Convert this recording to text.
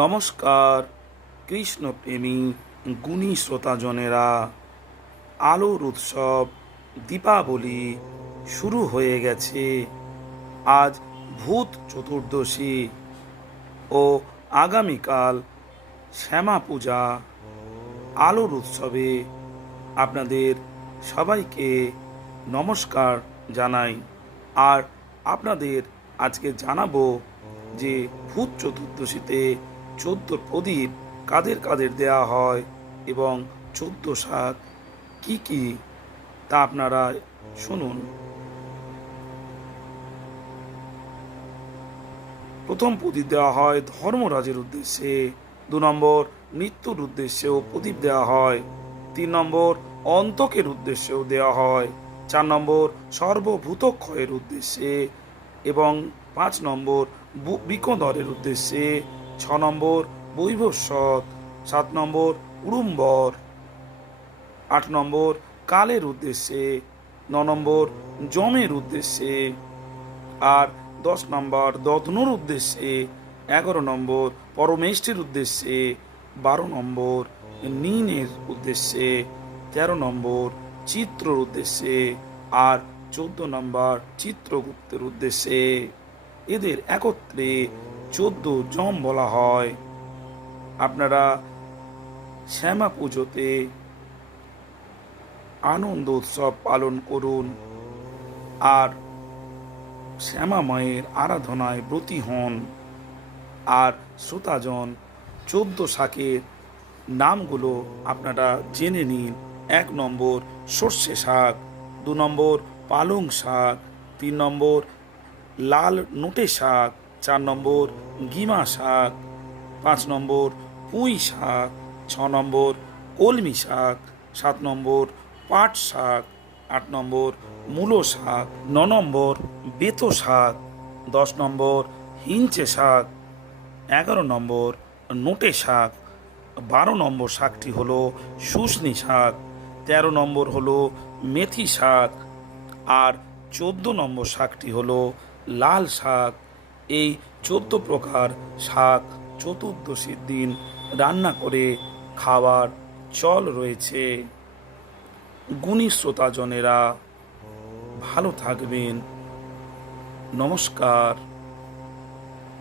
নমস্কার কৃষ্ণপ্রেমী গুণী শ্রোতাজনেরা। আলোর উৎসব দীপাবলি শুরু হয়ে গেছে। আজ ভূত চতুর্দশী ও আগামীকাল শ্যামা পূজা। আলোর উৎসবে আপনাদের সবাইকে নমস্কার জানাই। আর আপনাদের আজকে জানাবো যে ভূত চতুর্দশীতে 14 প্রদীপ কাদের কাদের দেয়া হয় এবং 14 শাক কি কি তা আপনারা শুনুন। প্রথম প্রদীপ দেওয়া হয় ধর্মরাজের উদ্দেশ্যে, 2 নম্বর মৃত্যুর উদ্দেশ্যেও প্রদীপ দেওয়া হয়, 3 নম্বর অন্তকের উদ্দেশ্যেও দেওয়া হয়, 4 নম্বর সর্বভূতক্ষয়ের উদ্দেশ্যে এবং 5 নম্বর বিকোদরের উদ্দেশ্যে, 6 নম্বর বৈভস্বত, 7 নম্বর উড়ুম্বর, 8 নম্বর কালের উদ্দেশ্যে, 9 নম্বর যমের উদ্দেশ্যে, আর 10 নম্বর দধ্নুর উদ্দেশ্যে, 11 নম্বর পরমেষ্ঠির উদ্দেশ্যে, 12 নম্বর নীনের উদ্দেশ্যে, 13 নম্বর চিত্রর উদ্দেশ্যে আর 14 নম্বর চিত্রগুপ্তের উদ্দেশ্যে। এদের একত্রে 14 যম বলা হয়। আপনারা শ্যামা পুজোতে আনন্দ উৎসব পালন করুন আর শ্যামা মায়ের আরাধনায় ব্রতী হন। আর শ্রোতাজন 14 শাকের নামগুলো আপনারা জেনে নিন। 1 নম্বর সর্ষে শাক, 2 নম্বর পালং শাক, 3 নম্বর লাল নোটে শাক, 4 নম্বর গিমা শাক, 5 নম্বর পুঁই শাক, 6 নম্বর কলমি শাক, 7 নম্বর পাট শাক, 8 নম্বর মূলো শাক, 9 নম্বর বেতো শাক, 10 নম্বর হিঞ্চে শাক, 11 নম্বর নোটে শাক, 12 নম্বর শাকটি হলো শুশনি শাক, 13 নম্বর হলো মেথি শাক আর 14 নম্বর শাকটি হলো লাল শাক। এই 14 প্রকার শাক চতুর্দশীর দিন রান্না করে খাওয়ার চল রয়েছে। গুণী শ্রোতাজনেরা ভালো থাকবেন। নমস্কার।